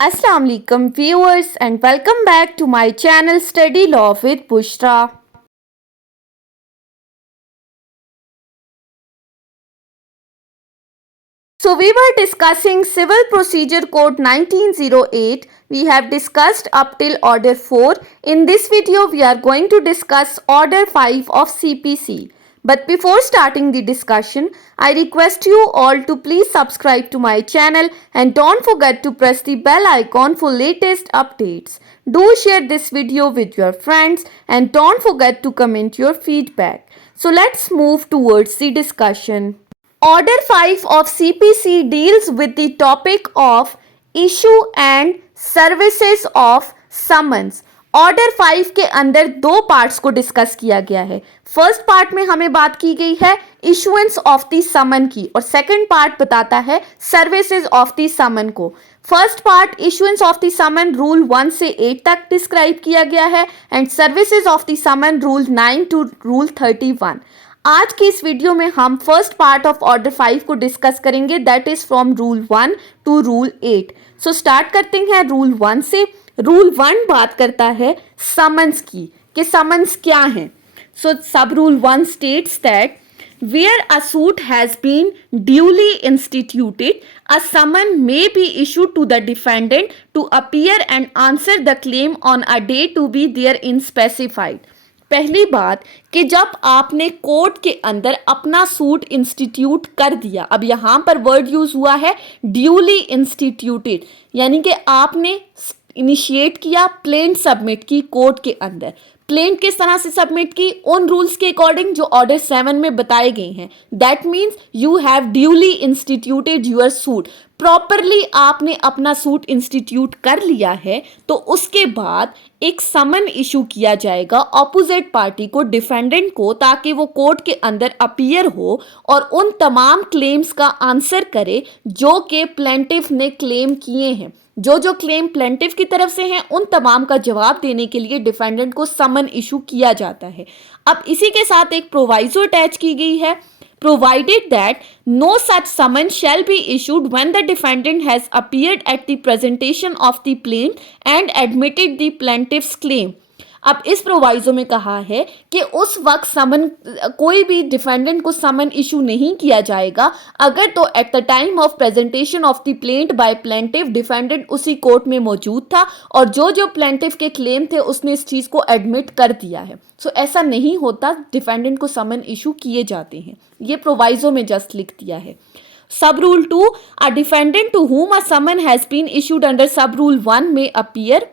Assalamu alaikum viewers and welcome back to my channel Study Law with Bushra. So we were discussing Civil Procedure Code 1908. We have discussed up till Order 4. In this video we are going to discuss Order 5 of CPC. But before starting the discussion, I request you all to please subscribe to my channel and don't forget to press the bell icon for latest updates. Do share this video with your friends and don't forget to comment your feedback. So let's move towards the discussion. Order 5 of CPC deals with the topic of issue and services of summons. Order 5 के अंदर दो parts को discuss किया गया है. First part में हमें बात की गई है इशुएंस ऑफ द समन की और सेकंड पार्ट बताता है सर्विसेज ऑफ द समन को. First part issuance of the summon rule 1 से 8 तक डिस्क्राइब किया गया है and services of the summon rule 9 to rule 31. आज की इस वीडियो में हम फर्स्ट पार्ट ऑफ ऑर्डर 5 को डिस्कस करेंगे, that is from rule 1 to rule 8. So start करते हैं रूल 1 से. रूल 1 बात करता है समन्स की कि समन्स क्या है. सो सब rule 1 states that where a suit has been duly instituted, a summon may be issued to the defendant to appear and answer the claim on a day to be therein specified. पहली बात कि जब आपने court के अंदर अपना suit institute कर दिया, अब यहाँ पर वर्ड यूज हुआ है ड्यूली इंस्टीट्यूटेड, यानी कि आपने इनिशिएट किया, प्लेंट सबमिट की कोर्ट के अंदर. प्लेंट किस तरह से सबमिट की? उन रूल्स के अकॉर्डिंग जो ऑर्डर 7 में बताए गए हैं. That means you have duly instituted your suit. Properly आपने अपना सूट इंस्टीट्यूट कर लिया है तो उसके बाद एक समन इशू किया जाएगा ऑपोजिट पार्टी को, डिफेंडेंट को, ताकि वो कोर्ट के अंदर अपीयर हो और उन तमाम क्लेम्स का आंसर करे जो कि प्लेंटिफ ने क्लेम किए हैं. जो क्लेम प्लेंटिफ की तरफ से हैं उन तमाम का जवाब देने के लिए डिफेंडेंट को समन इशू किया जाता है. अब इसी के साथ एक प्रोवाइजो अटैच की गई है, provided that no such summons shall be issued when the defendant has appeared at the presentation of the plaint and admitted the plaintiff's claim. अब इस प्रोवाइजो में कहा है कि उस वक्त समन कोई भी डिफेंडेंट को समन इशू नहीं किया जाएगा अगर तो at the time of presentation of the plaint by plaintiff defendant उसी कोर्ट में मौजूद था और जो प्लेंटिफ के क्लेम थे उसने इस चीज़ को एडमिट कर दिया है. सो ऐसा नहीं होता, डिफेंडेंट को समन इशू किए जाते हैं. ये प्रोवाइजो में जस्ट लिख दिया है. सब rule 2, a defendant to whom a summon has been issued under sub rule 1 में अपीयर.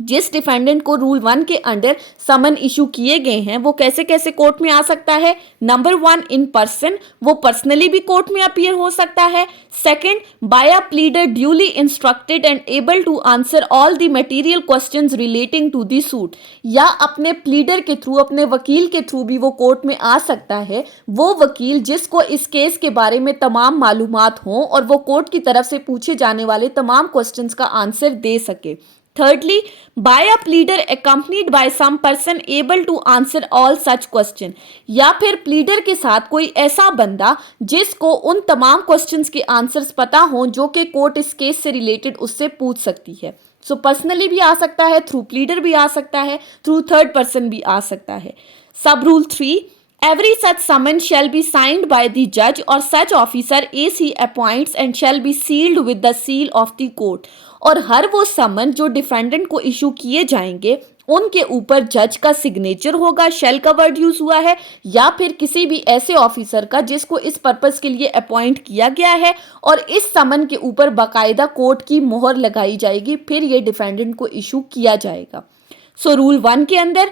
जिस डिफेंडेंट को रूल 1 के अंडर समन इशू किए गए हैं वो कैसे कैसे कोर्ट में आ सकता है? नंबर 1, इन पर्सन, वो पर्सनली भी कोर्ट में अपीयर हो सकता है. Second, by a pleader duly instructed and able to answer all the material questions relating to the suit, या अपने प्लीडर के थ्रू, अपने वकील के थ्रू भी वो कोर्ट में आ सकता है. वो वकील जिसको इस केस के बारे में तमाम मालूमात हों और वो कोर्ट की तरफ से पूछे जाने वाले तमाम क्वेश्चंस का आंसर दे सके. Thirdly, by a pleader accompanied by some person able to answer all such question, या फिर प्लीडर के साथ कोई ऐसा बंदा जिसको उन तमाम क्वेश्चंस के आंसर्स पता हों जो कि कोर्ट इस केस से रिलेटेड उससे पूछ सकती है. सो पर्सनली भी आ सकता है, थ्रू प्लीडर भी आ सकता है, थ्रू थर्ड पर्सन भी आ सकता है. सब rule 3, every such summons shall be signed by the judge or such officer as he appoints and shall be sealed with the seal of the court. और हर वो समन जो डिफेंडेंट को इशू किए जाएंगे उनके ऊपर जज का सिग्नेचर होगा, शेल का वर्ड यूज हुआ है, या फिर किसी भी ऐसे ऑफिसर का जिसको इस पर्पस के लिए अपॉइंट किया गया है और इस समन के ऊपर बाकायदा कोर्ट की मोहर लगाई जाएगी, फिर ये डिफेंडेंट को इशू किया जाएगा. सो रूल 1 के अंदर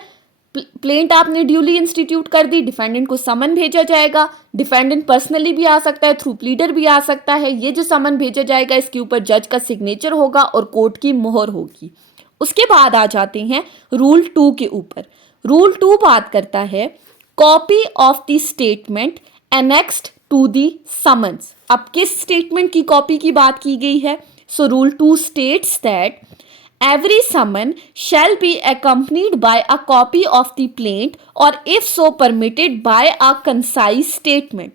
प्लेंट आपने ड्यूली इंस्टीट्यूट कर दी, डिफेंडेंट को समन भेजा जाएगा. डिफेंडेंट पर्सनली भी आ सकता है, थ्रू प्लीडर भी आ सकता है. ये जो समन भेजा जाएगा इसके ऊपर जज का सिग्नेचर होगा और कोर्ट की मोहर होगी. उसके बाद आ जाते हैं रूल 2 के ऊपर. रूल 2 बात करता है copy of the statement annexed to the summons. अब किस स्टेटमेंट की कॉपी की बात की गई है? So rule 2 states that every summon shall be accompanied by a copy of the plaint or if so permitted by a concise statement.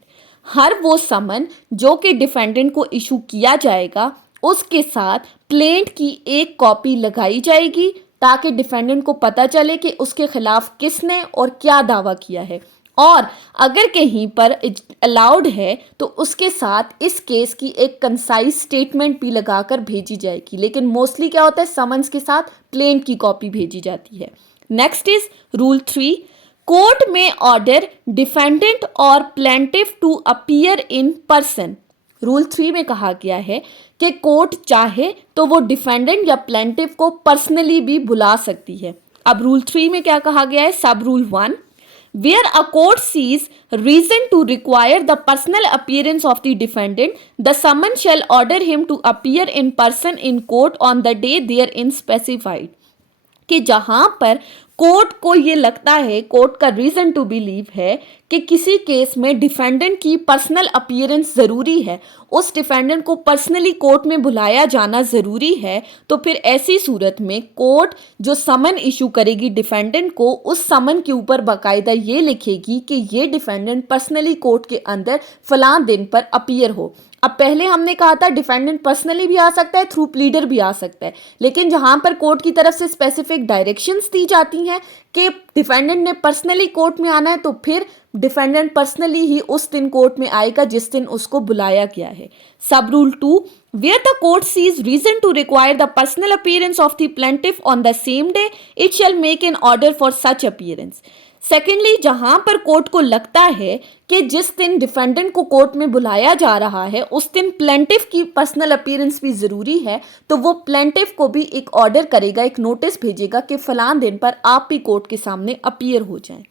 हर वो समन जो कि डिफेंडेंट को इशू किया जाएगा उसके साथ प्लेंट की एक कॉपी लगाई जाएगी ताकि डिफेंडेंट को पता चले कि उसके खिलाफ किसने और क्या दावा किया है। और अगर कहीं पर अलाउड है तो उसके साथ इस केस की एक कंसाइज स्टेटमेंट भी लगाकर भेजी जाएगी, लेकिन मोस्टली क्या होता है, समन्स के साथ प्लेंट की कॉपी भेजी जाती है। नेक्स्ट इज रूल 3, कोर्ट में ऑर्डर डिफेंडेंट और plaintiff to appear in person. Rule 3 में कहा गया है कि कोर्ट चाहे तो वो डिफेंडेंट या प्लेंटिफ को पर्सनली भी बुला सकती है। अब रूल 3 में क्या कहा गया है, सब rule 1, where a court sees reason to require the personal appearance of the defendant, the summons shall order him to appear in person in court on the day therein specified। कि जहां पर court को ये लगता है, court का reason to believe है कि किसी केस में डिफेंडेंट की पर्सनल अपीयरेंस ज़रूरी है, उस डिफेंडेंट को पर्सनली कोर्ट में बुलाया जाना ज़रूरी है, तो फिर ऐसी सूरत में कोर्ट जो समन इशू करेगी डिफेंडेंट को, उस समन के ऊपर बाकायदा ये लिखेगी कि ये डिफेंडेंट पर्सनली कोर्ट के अंदर फलां दिन पर अपीयर हो। अब पहले हमने कहा था डिफेंडेंट पर्सनली भी आ सकता है, थ्रू प्लीडर भी आ सकता है, लेकिन जहां पर कोर्ट की तरफ से स्पेसिफिक डायरेक्शंस दी जाती हैं कि डिफेंडेंट ने पर्सनली कोर्ट में आना है, तो फिर डिफेंडेंट पर्सनली ही उस दिन कोर्ट में आएगा जिस दिन उसको बुलाया गया है। सब rule 2, where the court sees reason to require the personal appearance of the plaintiff on the same day, it shall make an order for such appearance। Secondly, जहां पर कोर्ट को लगता है कि जिस दिन डिफेंडेंट को कोर्ट में बुलाया जा रहा है उस दिन प्लेंटिफ की पर्सनल अपीयरेंस भी ज़रूरी है, तो वो प्लेंटिफ को भी एक ऑर्डर करेगा, एक नोटिस भेजेगा कि फलां दिन पर आप भी कोर्ट के सामने अपीयर हो जाएं।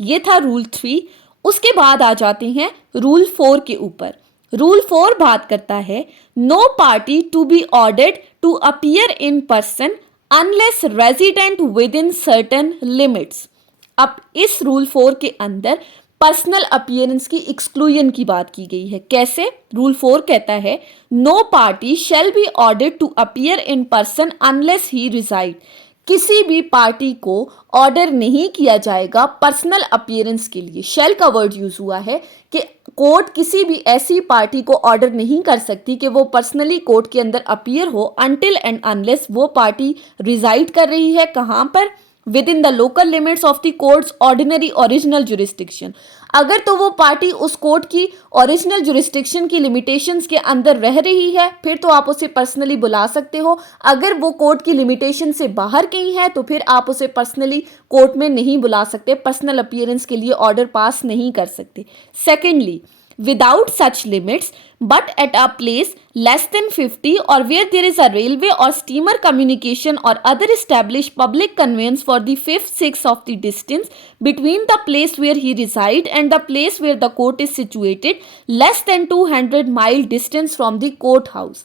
ये था रूल 3। उसके बाद आ जाते हैं रूल 4 के ऊपर। रूल 4 बात करता है no party to be ordered to appear in person unless resident within certain limits. अब इस रूल 4 के अंदर पर्सनल अपीयरेंस की एक्सक्लूजन की बात की गई है। कैसे? रूल 4 कहता है no party shall be ordered to appear in person unless he reside. किसी भी पार्टी को ऑर्डर नहीं किया जाएगा पर्सनल अपीयरेंस के लिए। शैल का वर्ड यूज हुआ है कि कोर्ट किसी भी ऐसी पार्टी को ऑर्डर नहीं कर सकती कि वो पर्सनली कोर्ट के अंदर अपीयर हो अनटिल एंड अनलेस वो पार्टी रिजाइड कर रही है कहाँ पर, with in the local limits of the courts ordinary original jurisdiction. अगर तो वो पार्टी उस कोर्ट की ओरिजिनल जुरिस्डिक्शन की लिमिटेशंस के अंदर रह रही है फिर तो आप उसे पर्सनली बुला सकते हो। अगर वो कोर्ट की लिमिटेशन से बाहर कहीं है तो फिर आप उसे पर्सनली कोर्ट में नहीं बुला सकते, पर्सनल अपीयरेंस के लिए ऑर्डर पास नहीं कर सकते। Secondly, without such limits but at a place less than 50 or where there is a railway or steamer communication or other established public conveyance for the fifth-sixth of the distance between the place where he reside and the place where the court is situated less than 200 mile distance from the courthouse।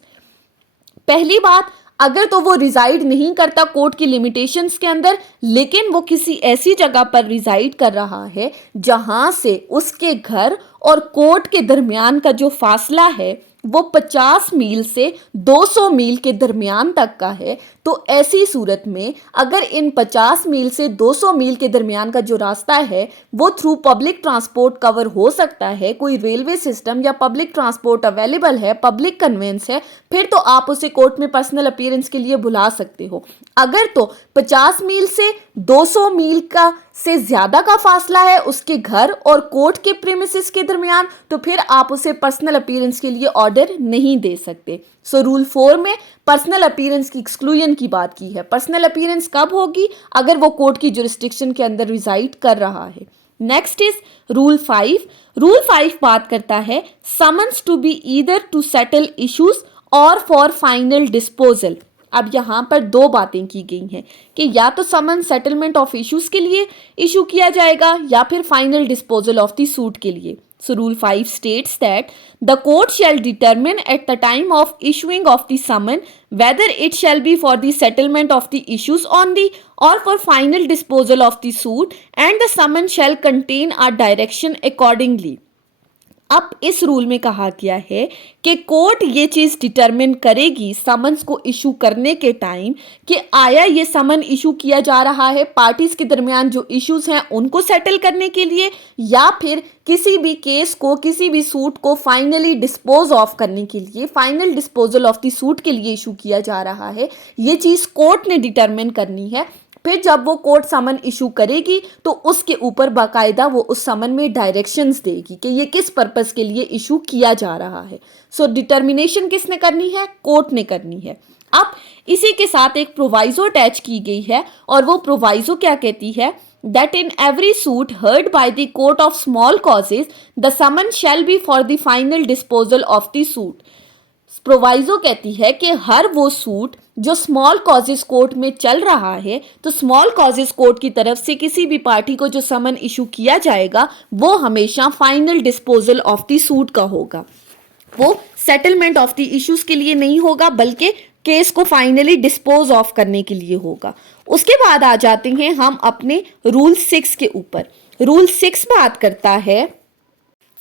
पहली बात, अगर तो वो resided नहीं करता court की limitations के अंदर, लेकिन वो किसी ऐसी जगह पर रिजाइड कर रहा है जहां से उसके घर और कोर्ट के दरमियान का जो फासला है वो 50 मील से 200 मील के दरमियान तक का है, तो ऐसी सूरत में अगर इन 50 मील से 200 मील के दरमियान का जो रास्ता है वो थ्रू पब्लिक ट्रांसपोर्ट कवर हो सकता है, कोई रेलवे सिस्टम या पब्लिक ट्रांसपोर्ट अवेलेबल है, पब्लिक कन्वेंस है, फिर तो आप उसे कोर्ट में पर्सनल अपीयरेंस के लिए बुला सकते हो। अगर तो 50 मील से 200 मील का से ज़्यादा का फासला है उसके घर और कोर्ट के प्रीमिसेस के दरमियान, तो फिर आप उसे पर्सनल अपीयरेंस के लिए ऑर्डर नहीं दे सकते। सो रूल 4 में पर्सनल अपीयरेंस की एक्सक्लूजन की बात की है। पर्सनल अपीयरेंस कब होगी? अगर वो कोर्ट की जुरिस्डिक्शन के अंदर रिजाइड कर रहा है। Next is rule 5। रूल 5 बात करता है summons to be either to settle issues और फॉर फाइनल डिस्पोजल। अब यहाँ पर दो बातें की गई हैं कि या तो समन सेटलमेंट ऑफ इश्यूज के लिए इशू किया जाएगा या फिर final disposal of the suit के लिए। So Rule 5 states that the court shall determine at the time of issuing of the summon whether it shall be for the settlement of the issues only or for final disposal of the suit, and the summon shall contain a direction accordingly। अब इस rule में कहा गया है कि court ये चीज determine करेगी समन्स को इशू करने के टाइम कि आया ये समन इशू किया जा रहा है पार्टीज के दरमियान जो इश्यूज हैं उनको सेटल करने के लिए, या फिर किसी भी केस को, किसी भी सूट को फाइनली डिस्पोज ऑफ करने के लिए, final disposal of the suit के लिए इशू किया जा रहा है। ये चीज कोर्ट ने डिटरमिन करनी है। फिर जब वो कोर्ट समन इशू करेगी तो उसके ऊपर बाकायदा वो उस समन में डायरेक्शंस देगी कि ये किस पर्पस के लिए इशू किया जा रहा है। सो डिटर्मिनेशन किसने करनी है? कोर्ट ने करनी है। अब इसी के साथ एक प्रोवाइजो अटैच की गई है और वो प्रोवाइजो क्या कहती है? that in every suit heard by the court of small causes the summons shall be for the final disposal of the suit। Proviso कहती है कि हर वो सूट जो स्मॉल कॉजेस कोर्ट में चल रहा है, तो स्मॉल कॉजेस कोर्ट की तरफ से किसी भी पार्टी को जो समन इशू किया जाएगा वो हमेशा final disposal of the suit का होगा। वो सेटलमेंट ऑफ द इश्यूज के लिए नहीं होगा बल्कि केस को फाइनली डिस्पोज ऑफ करने के लिए होगा। उसके बाद आ जाते हैं हम अपने रूल 6 के ऊपर। रूल 6 बात करता है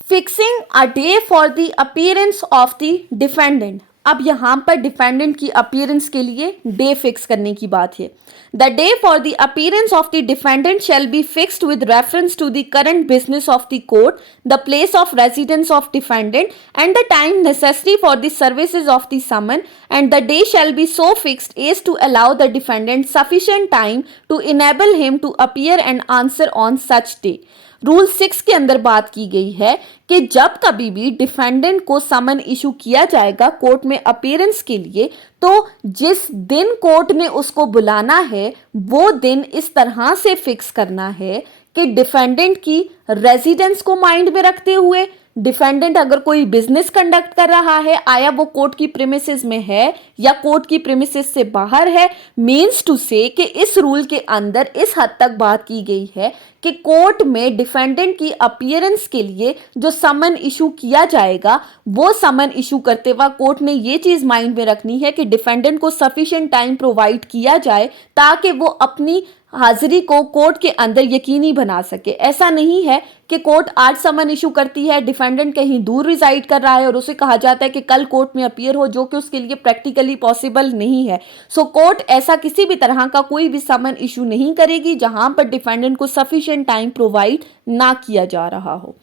fixing a day for the appearance of the defendant. अब यहाँ पर डिफेंडेंट की अपीयरेंस के लिए डे फिक्स करने की बात है। The day for the appearance of the defendant shall be fixed with reference to the current business of the court, the place of residence of defendant and the time necessary for the services of the summon, and the day shall be so fixed as to allow the defendant sufficient time to enable him to appear and answer on such day. Rule 6 के अंदर बात की गई है कि जब कभी भी डिफेंडेंट को समन इशू किया जाएगा कोर्ट में अपीयरेंस के लिए, तो जिस दिन कोर्ट ने उसको बुलाना है वो दिन इस तरह से फिक्स करना है कि डिफेंडेंट की रेजिडेंस को माइंड में रखते हुए, डिफेंडेंट अगर कोई बिजनेस कंडक्ट कर रहा है, आया वो कोर्ट की प्रीमिसेस में है या कोर्ट की प्रीमिसेस से बाहर है, मीन्स टू से कि इस रूल के अंदर इस हद तक बात की गई है कि कोर्ट में डिफेंडेंट की अपीयरेंस के लिए जो समन इशू किया जाएगा वो समन इशू करते वक्त कोर्ट ने ये चीज़ माइंड में रखनी है कि डिफेंडेंट को सफिशिएंट टाइम प्रोवाइड किया जाए ताकि वो अपनी हाजिरी को कोर्ट के अंदर यकीनी बना सके। ऐसा नहीं है कि कोर्ट आज समन इशू करती है, डिफेंडेंट कहीं दूर रिजाइड कर रहा है और उसे कहा जाता है कि कल कोर्ट में अपीयर हो, जो कि उसके लिए प्रैक्टिकली पॉसिबल नहीं है। सो कोर्ट ऐसा किसी भी तरह का कोई भी समन इशू नहीं करेगी जहां पर डिफेंडेंट को सफिशिएंट टाइम प्रोवाइड ना किया जा रहा हो।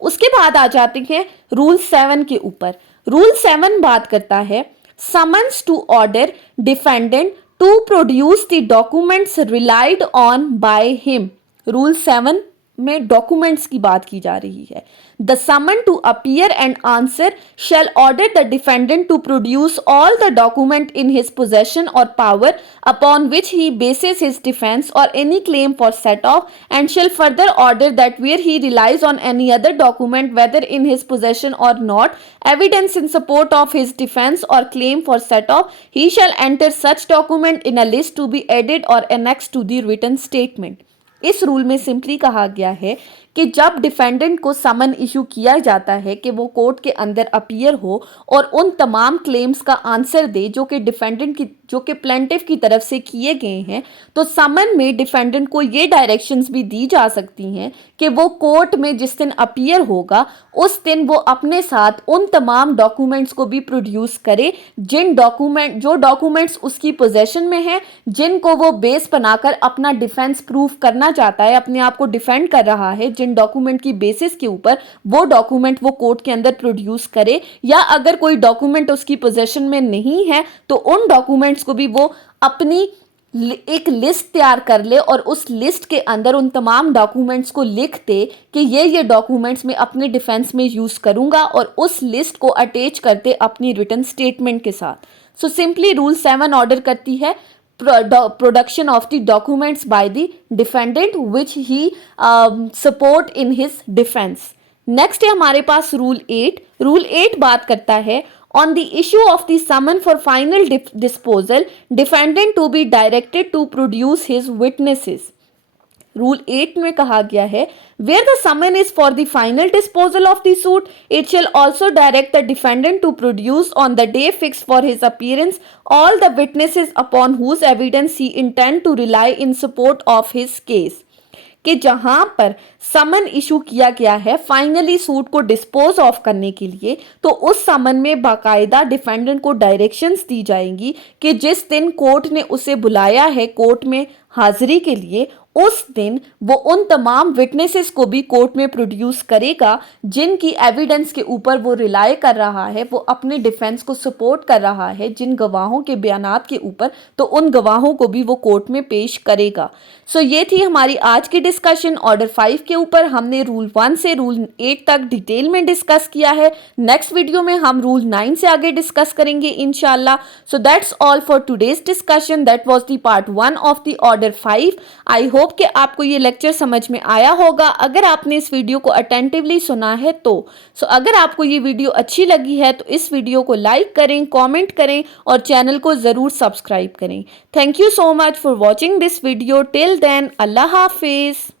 उसके बाद आ जाते हैं रूल 7 के ऊपर। रूल 7 बात करता है summons to order defendant to produce the documents relied on by him। Rule 7 में डॉक्यूमेंट्स की बात की जा रही है। The summon to appear and answer shall order the defendant to produce all the document in his possession or power upon which he bases his defence or any claim for set off, and shall further order that where he relies on any other document weather in his possession or not evidence in support of his defence or claim for set off, he shall enter such document in a list to be added or annex to the written statement. इस rule में simply कहा गया है कि जब defendant को समन issue किया जाता है कि वो कोर्ट के अंदर अपीयर हो और उन तमाम क्लेम्स का आंसर दे जो कि डिफेंडेंट की, जो कि प्लेंटिफ की तरफ से किए गए हैं, तो समन में डिफेंडेंट को ये डायरेक्शंस भी दी जा सकती हैं कि वो कोर्ट में जिस दिन अपीयर होगा उस दिन वो अपने साथ उन तमाम डॉक्यूमेंट्स को भी प्रोड्यूस करे जो डॉक्यूमेंट्स उसकी पोजेशन में हैं, जिनको वो बेस बनाकर अपना डिफेंस प्रूफ करना चाहता है, अपने आप को डिफेंड कर रहा है, जिन डॉक्यूमेंट की बेसिस के ऊपर वो डॉक्यूमेंट वो कोर्ट के अंदर प्रोड्यूस करे, या अगर कोई डॉक्यूमेंट उसकी पोजेशन में नहीं है तो उन डॉक्यूमेंट्स को भी वो अपनी एक लिस्ट तैयार कर ले और उस लिस्ट के अंदर उन तमाम डॉक्यूमेंट्स को लिख दे कि ये डॉक्यूमेंट्स मैं अपने डिफेंस में यूज करूंगा और उस लिस्ट को अटैच करते अपनी रिटन स्टेटमेंट के साथ। सो सिंपली रूल 7 ऑर्डर करती है production of the documents by the defendant which he support in his defense। Next है हमारे पास रूल 8। रूल 8 बात करता है on the issue of the summon for final disposal defendant to be directed to produce his witnesses। Rule 8 में कहा गया है where the summon is for the final disposal of the suit it shall also direct the defendant to produce on the day fixed for his appearance all the witnesses upon whose evidence he intend to rely in support of his case। कि जहां पर समन issue किया गया है finally suit को dispose of करने के लिए, तो उस समन में बाकायदा डिफेंडेंट को डायरेक्शंस दी जाएंगी कि जिस दिन कोर्ट ने उसे बुलाया है कोर्ट में हाजिरी के लिए, उस दिन वो उन तमाम विटनेसेस को भी कोर्ट में प्रोड्यूस करेगा जिनकी एविडेंस के ऊपर वो रिलाय कर रहा है, वो अपने डिफेंस को सपोर्ट कर रहा है जिन गवाहों के बयानात के ऊपर, तो उन गवाहों को भी वो कोर्ट में पेश करेगा। सो ये थी हमारी आज की डिस्कशन ऑर्डर 5 के ऊपर। हमने रूल 1 से रूल 8 तक डिटेल में डिस्कस किया है। नेक्स्ट वीडियो में हम रूल 9 से आगे डिस्कस करेंगे इंशाल्लाह। So that's all for today's discussion. That was the part 1 of the order 5। I hope कि आपको ये लेक्चर समझ में आया होगा अगर आपने इस वीडियो को अटेंटिवली सुना है तो। अगर आपको ये वीडियो अच्छी लगी है तो इस वीडियो को लाइक करें, कमेंट करें और चैनल को ज़रूर सब्सक्राइब करें। Thank you so much for watching this video. Till then, अल्लाह हाफिज़।